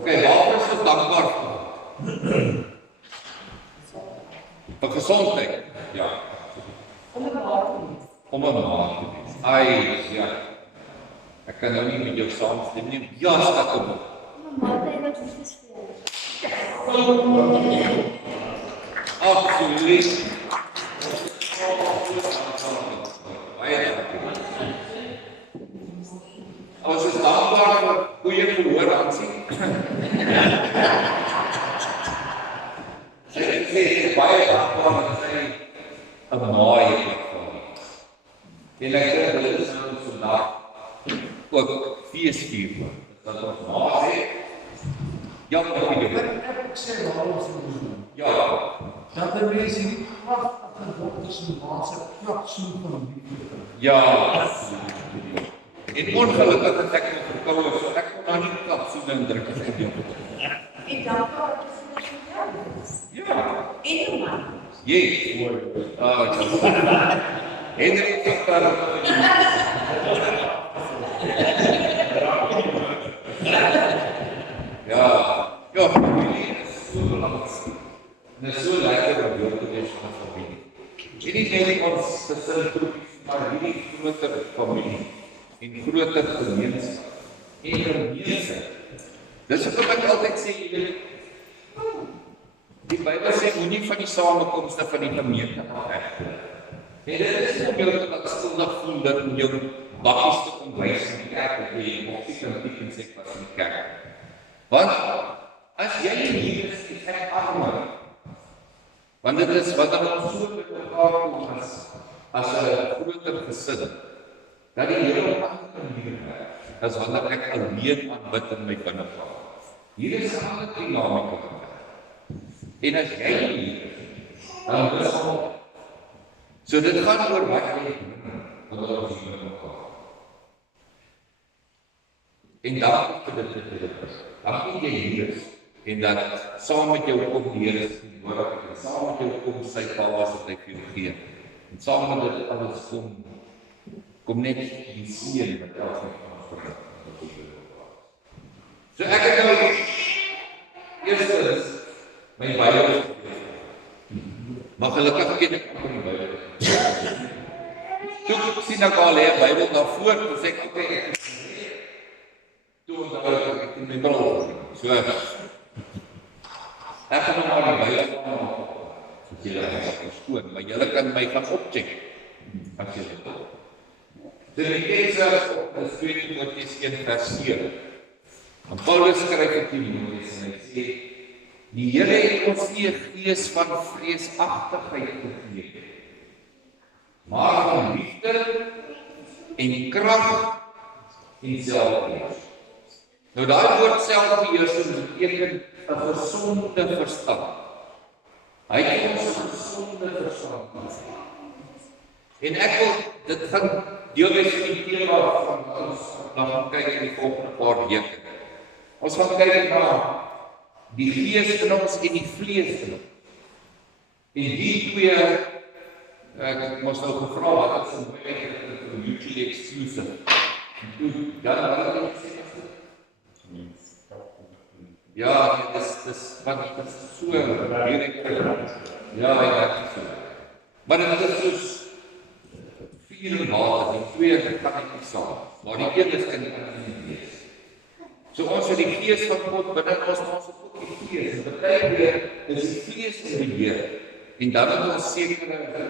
Okay, waarvoor is ons dankbaar vir? Vir gesondheid. Ja. Om 'n maat te wees. Ai, ja. Ek kan nou nie met jou saamstem nie. Ja, skat kom. Absoluut. Baie dankie. Ons is dankbaar vir goeie gehoor aansien. Sy sê baie dankbaar dat sy 'n maai het van my. En ek sê hulle is nou vandag ook feesvier. Dat ons ma sê, ja, Ek sê waarom ons moet doen. ja, Dat die mense nie kragtige dokters en maats se kragsoen van liefde. ja. En ongelukkig het ek nog verkoue, so ek kon nou nie klapsoene indruk as ek doen. En dankbaar dat jy vir jou is. Ja. En jou man. Yes. Henry het daar ja, familie is so belangrik. En is so lekker om deel te wees van 'n familie. En nie net ons gesingroepies, maar hierdie groter familie en groter gemeenskap en gemeenskap. Dis wat ek altyd sê, jy weet, die Bybel sê moenie van die samekomste van die gemeente afweg. En dit is om jou te laat skuldig voel dat om jou bakkies te kom wys in die kerk of jy mossies en diep en sê was in die kerk. Want as jy nie hier is ek armer. Want dit is wat ons so met mekaar kom as 'n groter gesin. Dat die Here op 'n ander manier werk as wanneer ek alleen aanbid in my binnekamer. Hier is 'n ander dinamika. En as jy hier is, dan is al. So dit gaan oor wat jy doen, wat ons hier mekaar. En dankie vir dit. Dankie jy hier is en dat saam met jou kom die Here is die woord en saam met jou kom sy paas wat hy vir jou gee. En saam met dit alles kom net die seën wat elkeen van ons bring. So ek het nou eerstens my Bybel. Maar gelukkig ken ek ook die Bybel. Toe sien ek al 'n Bybel daarvoor, toe sê ek okay. Toe daar ek in my bril. So ek gaan nou maar die Bybel maak. So julle kan skoon, maar julle kan my gaan opcheck. As jy dit wil. Die teks is 2 Timoteus 1 vers 7. En Paulus skryf aan Timoteus en hy sê: Die Here het ons nie 'n gees van vreesagtigheid gegee, maar van liefde en krag en selfbeheersing. Nou daai woord selfbeheersing beteken 'n gesonde verstand. Hy het ons 'n gesonde verstand. En ek wil dit gaan deelwees van die tema van ons gaan kyk in die volgende paar weke. Ons gaan kyk na die gees in ons en die vlees in ons. En die twee, ek moes nou gevra wat is in mutually exclusive. En toe, dan hulle sê ja, dis wat dit is so direk. Ja, dit is so. Maar dit is soos vuur en water, die twee kan nie saam. Maar die een is in die ander wees. So ons het die gees van God binne ons, maar ons het ook die gees. En partykeer is die vlees in beheer. En dan het ons sekere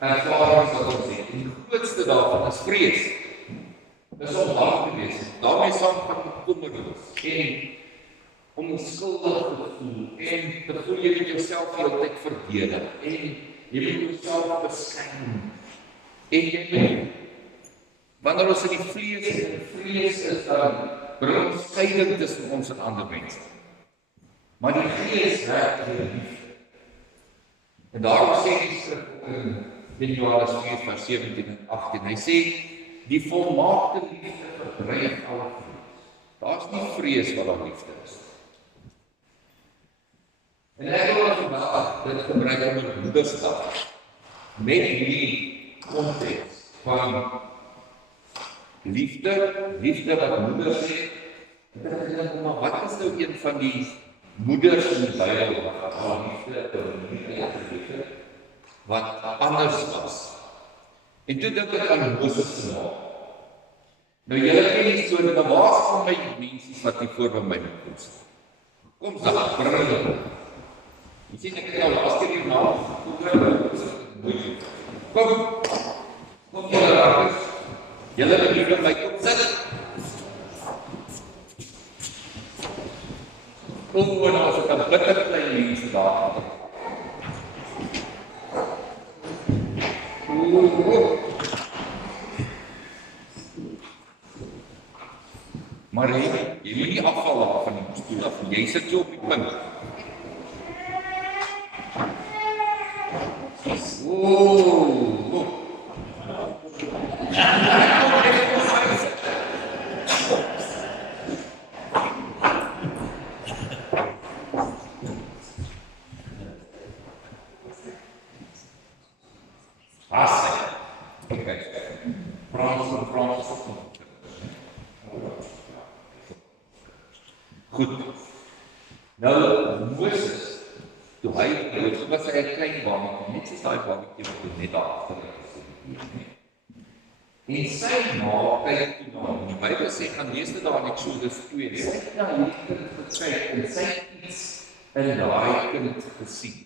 ervarings wat ons het. En die grootste daarvan is vrees. Dis om bang te wees. Daarmee saam gaan bekommernis en onskuldig te voel en te voel jy met jouself heeltyd verdedig en jy moet jouself beskyn. En jy wanneer ons in die vlees en vrees is, dan bring ons skeiding tussen ons en ander mense. Maar die gees werk deur liefde. En daarom sê die skrif in Johannes 4 vers 17 en 18. Hy sê die volmaakte liefde verdryf alle vrees. Daar's nie vrees wat daar liefde is. En ek wil vandag dit gebruik om 'n moedersdag met hierdie konteks van liefde wat moeders het Ek dink, maar wat is nou een van die moeders in die Bybel wat haar liefde wat anders was? En toe dink ek aan Moses se naam. Nou julle ken die storie, maar waar is al my mensies wat hier voor by my kom staan? Kom staan, brrrr. Jy sien ek het nou laas keer die naam kom julle raakers. Julle moet hier by my kom sit. Kom gewoon as ek 'n bitter klein mense daar. Maar jy moet nie afval daar van die stoel af, jy sit so op die punt. Goed. Nou, Moses, toe was hy 'n klein babatjie, net soos daai babatjie wat net daar agter is. En sy ma kyk toe na hom. Die Bybel sê gaan lees dit daar in Eksodus 2. Sy het na hierdie kind gekyk en sy het iets in daai kind gesien.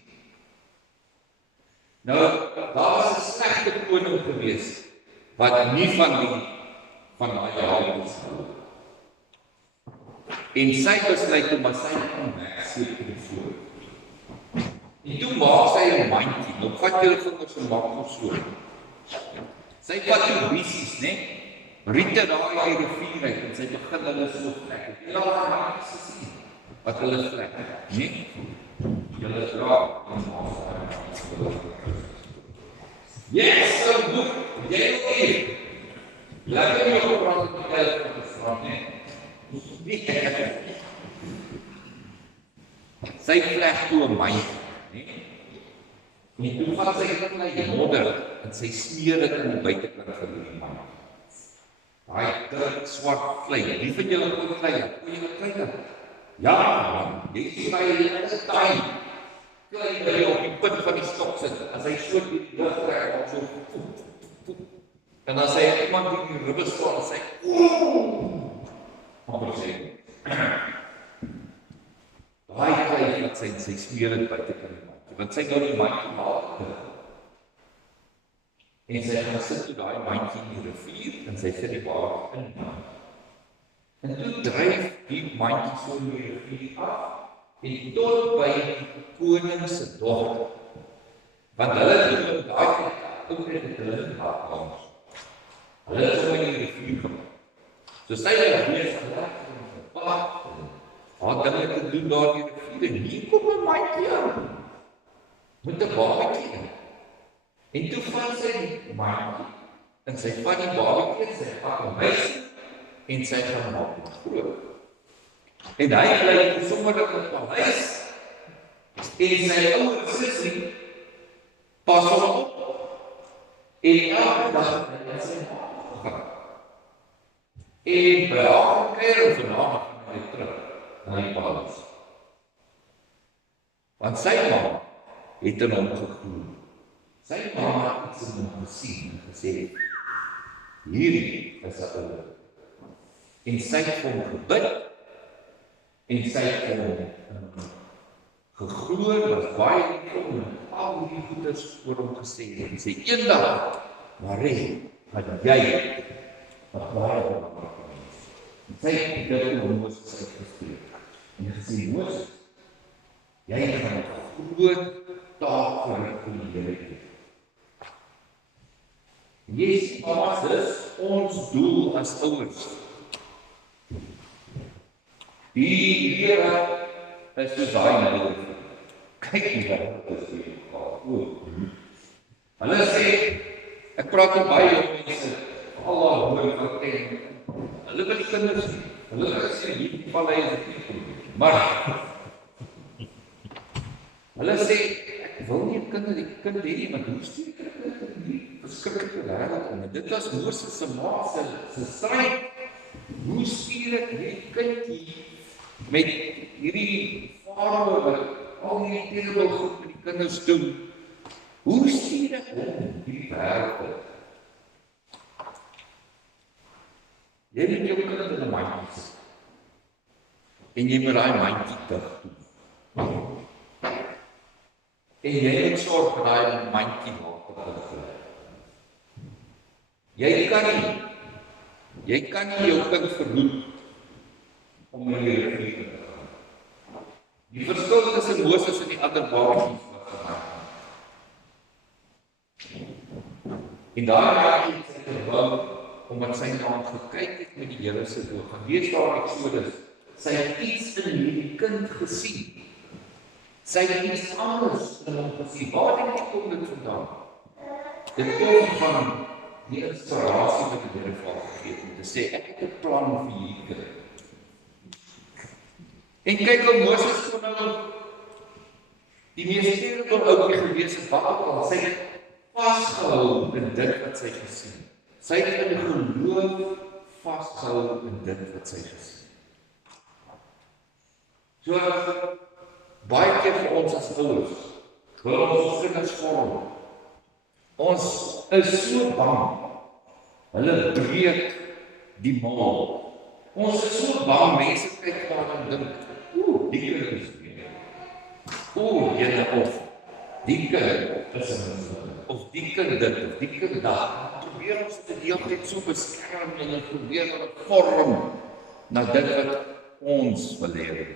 Nou, daar was 'n slegte koning gewees wat nie van daai dae was gehou. En sy besluit om sy kan wegsteek voor. En toe maak sy 'n mandjie, nou vat julle vingers en maak hom so. Sy vat die bissies, né? Riete daar in die rivier uit en sy begin hulle so vlek. Julle al die mandjies gesien wat hulle vlek, né? Julle is raak. Yes, so goed. Jy ook hier. Lekker nie gepraat met die elf van die strand, né? Sy vleg toe 'n mandjie, né? En toe vat sy 'n klein modder en sy smeer dit aan die buitekant van die mandjie. Daai dik swart klei, wie van julle kon klei? Kon jy klei dan? Ja, man, jy sien hy is daai klei wat jy op die punt van die stok sit. As hy so die lug trek, dan so en as hy iemand in die ribbe slaan, sê maar sê daai klei wat sy smeer dit buitekant die mandjie, want sy nou die mandjie maak. En sy gaan sit toe daai mandjie in die rivier en sy sit die water in. En toe dryf die mandjie so in die rivier af en tot by die koning se dogter. Want hulle doen in daai ook net hulle gehad. Hulle het so in die rivier gemaak. So sy het weer gelag en gepak. Haar dinge te doen daar in die rivier en hier kom 'n mandjie aan. Met 'n babatjie in. En toe vat sy die mandjie en sy vat die babatjie en sy pak 'n meisie en sy gaan maak hom groot. En hy bly sommer in 'n paleis en sy ouer sussie pas hom op en elke dag hy sy ma gaan. En by haar keer vanaand gaan hy terug na die paleis. Want sy ma het in hom geglo. Sy ma het iets in hom gesien en gesê, hierdie is 'n ouer. En sy het hom gebid, en sy het hom geglo, was baie lief vir hom, en al die goeders voor hom gesê, en sê, eendag, Marie, wat jy, wat baie belangrijk is. En sy het dit oor Moses uitgespreek, en gesê, Moses, jy gaan 'n groot taak vir die Here hê. Jy sien, dis ons doel as ouers. Die Here is soos daai nou. Kyk hoe wat is hier. Hulle sê, ek praat met baie jong mense, Allah hoor wat ken. Hulle wil die kinders sien. Hulle sê hier val hy is nie. Maar hulle sê ek wil nie 'n kind hê nie, want hoe stuur ek 'n kind in die verskriklike wêreld om? Dit was Moses se ma se stryd hoe stuur ek hierdie kindjie met hierdie vader wat al hierdie terrible goed met die kinders doen? Hoe stuur ek hom hierdie wêreld in? Jy moet jou kind in 'n mandjie sit. En jy moet daai mandjie dig doen. En jy moet sorg dat daai mandjie water dig. Jy kan nie jou kind verhoed om in die rivier te gaan. Die verskil tussen Moses en die ander babatjies was gemaak. En daai babatjie het gewou omdat sy naam gekyk het met die Here se oë. Gaan lees daar in Eksodus. Sy het iets in hierdie kind gesien. Sy het iets anders in hom gesien. Waar dink jy kom dit vandaan? Dit kom van die inspirasie wat die Here vir haar gegee het om te sê ek het 'n plan vir hierdie kind. En kyk hoe Moses kon nou die mees terrible ouetjie gewees het wat ook al. Sy het vasgehou in dit wat sy gesien het. Sy het in geloof vasgehou in dit wat sy gesien het. So baie keer vir ons as ouers, wil ons kinders vorm. Ons is so bang. Hulle breek die maal. Ons is so bang, mense kyk daar en dink, die kind is weer. Jylle of die kind is of die kind dit, of die kind dat. Probeer ons dit die hele tyd so beskerm en ons probeer dit vorm na dit wat ons wil hê.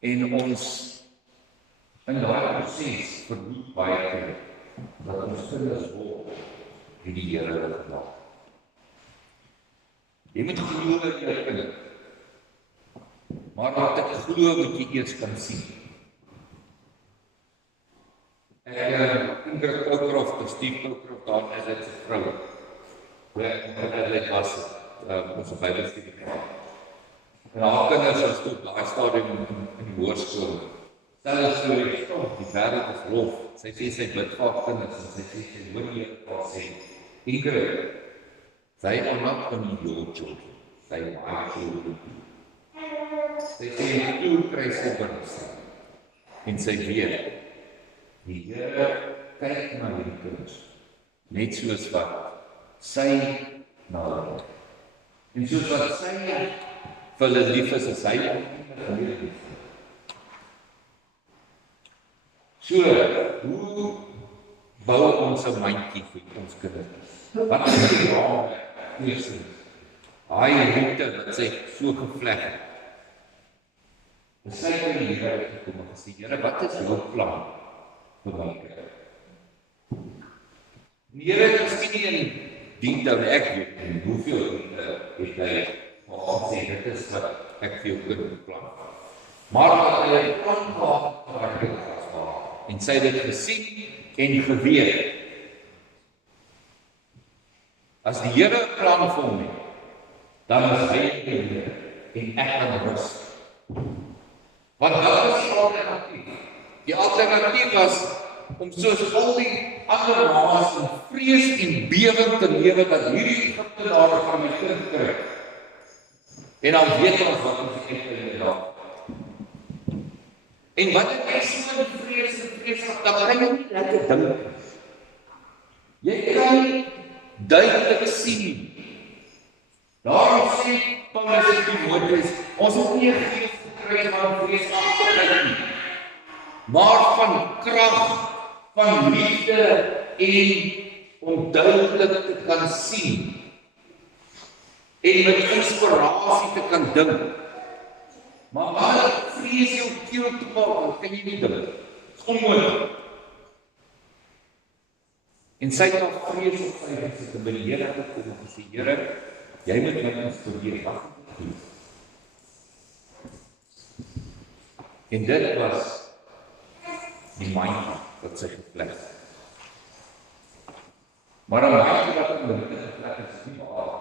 En ons in daai proses verhoed baie keer dat ons kinders word die Here gemaak. Jy moet glo in jou kind. Maar wat ek glo moet jy eers kan sien. Ingrid Cockcroft, Steve Cockcroft, daar is dit sy vrou. Dit was ons Bybelstudie gehad. En haar kinders was tot daai stadium in die hoërskool. Stel so die wêreld is rof. Sy sê sy bid vir haar kinders en sy sê sy hoor nie wat sê. Ingrid, they are not only your children, they are my children. Sy sê toe kry sy binnestaan. En sy weet, die Here kyk na hierdie kinders, net soos wat sy na hulle. En soos wat sy vir hulle lief is hy lief. So, hoe bou ons 'n mandjie vir ons kinders? Wat is die raam? Hy roete wat sy so gevleg het. En sy het in die Here gekom en gesê, Here, wat is jou plan vir my kind? Die Here het miskien nie in detail ek weet nie, hoeveel het hy gesê, dit is wat ek vir jou kind beplan. Maar wat hy 'n plan gehad vir haar kind was. En sy het dit gesien en geweet. As die Here 'n plan vir hom het, dan is hy die Here en ek kan rus. Want wat was die alternatief? Die alternatief was om soos al die ander mamas in vrees en bewering te lewe dat hierdie Egiptenare van my kind kry. En dan weet ons wat ons eintlik daar. En wat het jy so in vrees dan kan jy nie lekker dink. Jy kan duidelik sien. Daarom sê Paulus in Timoteus, ons het nie 'n gees gekry van vreesagtigheid nie, maar van krag, van liefde en om duidelik te kan sien en met inspirasie te kan dink. Maar as vrees jou keel te maak, kan jy nie dink. Dit is onmoontlik. En sy het al vrees op sy gesit by die Here gekom en gesê, Here, jy moet my inspireer. En dit was die mandjie wat sy gevleg het. Maar 'n mandjie wat in die gevleg is nie waar.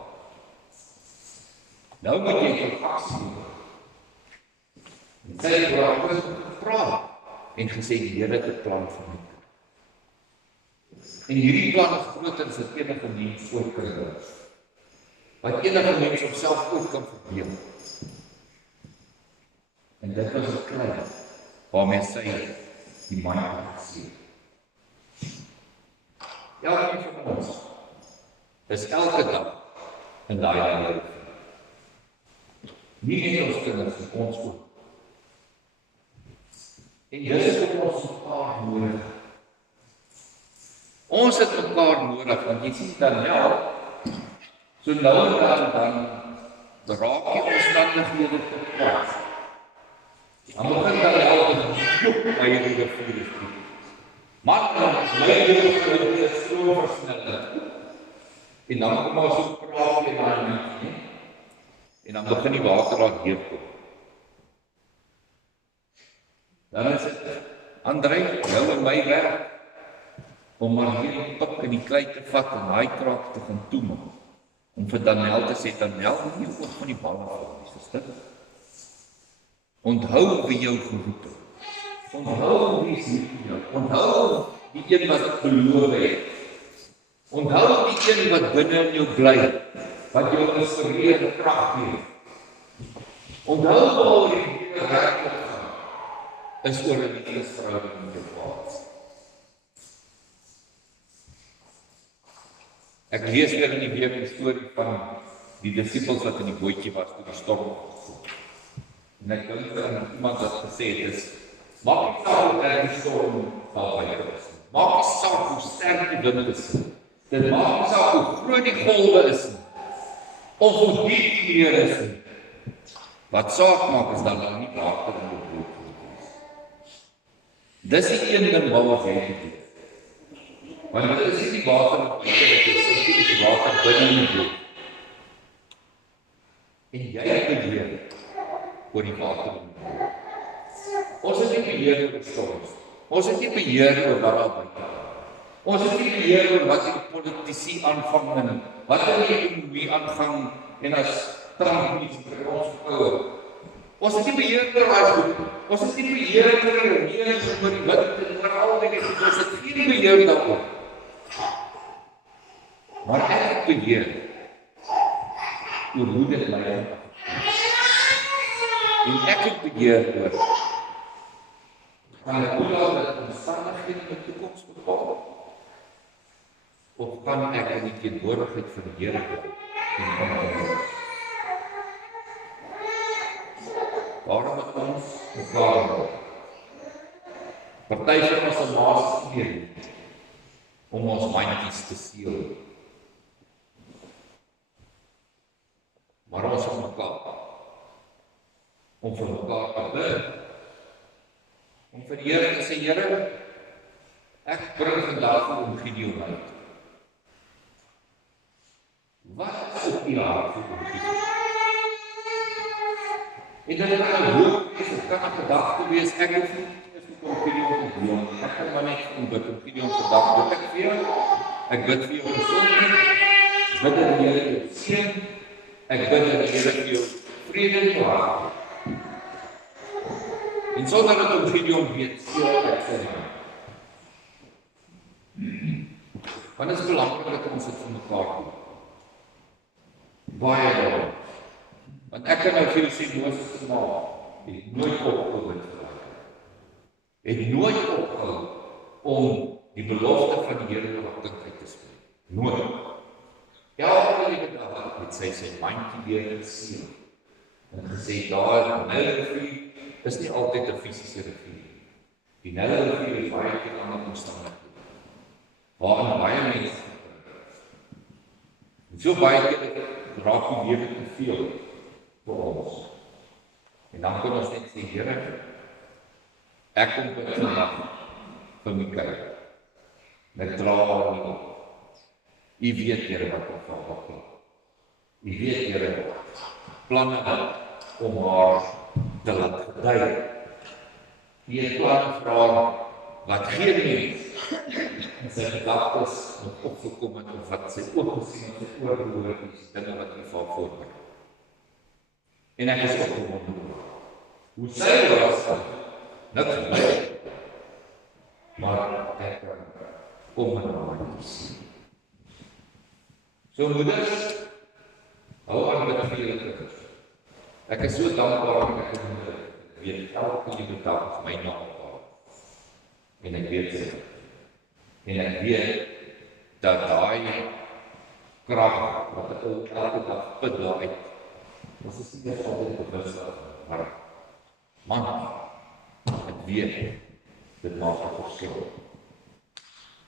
Nou moet jy vir aksie doen. En sy het oor gepraat en gesê die Here het 'n plan vir my. En hierdie plan is groter as wat enige mens ooit kan doen. Wat enige mens homself ooit kan verbeel. En dit was 'n klein waarmee sy die man gesien. Elkeen van ons is elke dag in daai lewe. Nie net ons kinders nie, ons ook. En dis wat ons mekaar nodig. Ons het mekaar nodig, want jy sien dan so nou en dan raak jy omstandighede te kwaad. Dan begin dan by die rivier is. Maar my lewe is so versnellend. En dan kom ons so praat en dan begin die water daar deurkom. Dan is dit André, jou en my werk om maar hier die pik in die klei te vat en daai kraak te gaan toemaak. Om vir Daniel te sê, Daniel, nie oog van die bal af, is dit? Onthou wie jou geroep het. Onthou wie is hier vir jou. Onthou die een wat beloof het. Onthou die een wat binne in jou bly, wat jou inspireer krag gee. Onthou waar die werklik gaan, is oor 'n liefdesverhouding met jou Vader. Ek lees weer in die week die storie van die disippels wat in die bootjie was toe die storm gekom. En ek dink aan iemand wat gesê het, maak nie saak hoe die storm daar buite is. Maak nie saak hoe sterk die wind is. Dit maak nie saak hoe groot die golwe is of hoe diep die meer is. Wat saak maak is dat daar nie water in die boot is. Dis die een ding waaroor jy moet doen. Want dit is nie die water wat buite is, dit is die water binne in die boot. En jy beheer oor die water in die boot. Ons het nie beheer oor die storms. Ons het nie beheer oor wat daar buite is. Ons het nie beheer oor wat die politici aanvang en wat die ekonomie aanvang en as Trump iets vir ons verkoop. Ons het nie beheer oor daai goed. Ons het nie beheer oor die regering oor die wind en oor al die goed. Ons het geen beheer daaroor. Maar ek het beheer oor hoe dit my en ek het beheer oor gaan ek hoe dat omstandighede in die toekoms bepaal of kan ek in die teenwoordigheid van die Here bly. Waarom het ons mekaar party van ons maas gee om ons mandjies te seël. Maar ons het mekaar om vir mekaar te bid. Om vir die Here te sê, Here, ek bring vandag vir Gideon uit. Wat is op die hart vir Gideon? En dit kan 'n hoop wees, dit kan 'n gedagte wees, ek hoef nie om Gideon te doen. Ek kan maar net om bid om Gideon vandag bid ek vir jou. Ek bid vir jou gesondheid. Bid dat die Here jou seën. Ek bid dat die Here vir jou vrede in jou hart. En sonder dat om Gideon weet, seël ek sy naam. Want dit is belangrik dat ons dit vir mekaar doen. Baie belangrik. Want ek kan nou vir julle sê, Moses se ma het nooit opgehou bid vir haar. Het nooit opgehou om die belofte van die Here oor haar kind uit te spreek. Nooit. Elke liewe dag het sy mandjie weer geseël en gesê, daar in die rivier is nie altyd 'n fisiese rivier. Die rivier is baie keer ander omstandighede, waarin baie mense en so baie keer raak die lewe te veel vir ons. En dan kan ons net sê, Here, ek kom bid vandag vir my kind. Ek dra haar nie op. U weet, Here, wat ek van haar wil. U weet, Here, planne om haar te laat gedei. U het planne vir haar wat geen mens in sy gedagtes nog opgekom het of wat sy oorgesien het, sy oorgehoor is, dinge wat u vir haar voorberei. En ek is opgewonde. Hoe sy was, niks bly. Maar ek kan om en aan te sien. So moeders, hou aan met vir julle kinders. Ek is so dankbaar dat ek weet elke liewe dag my naam bepaal. En ek weet dit. En ek weet dat daai krag wat ek elke dag put daaruit, ons is nie altyd bewus daarvan, maar man, ek weet, dit maak 'n verskil.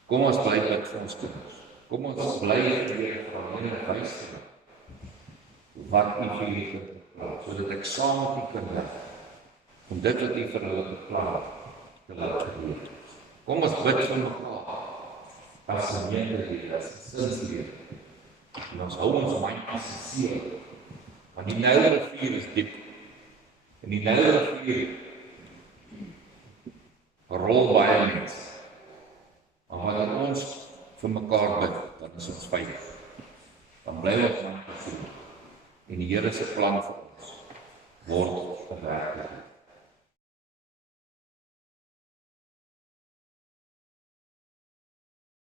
Kom ons bly bid vir ons kinders. Kom ons bly weer van hierdie wys wat U vir hierdie kinders beplan, sodat ek saam met die kinders om dit wat U vir hulle beplan te laat gebeur. Kom ons bid vir mekaar as 'n gemeentelid, as 'n sinslid. En ons hou ons mind seer. Want die Nylrivier is diep. En die Nylrivier rol baie mense. Maar wanneer ons vir mekaar bid, dan is ons veilig. Dan bly ons mind seer. En die Here se plan vir ons word verwerklik.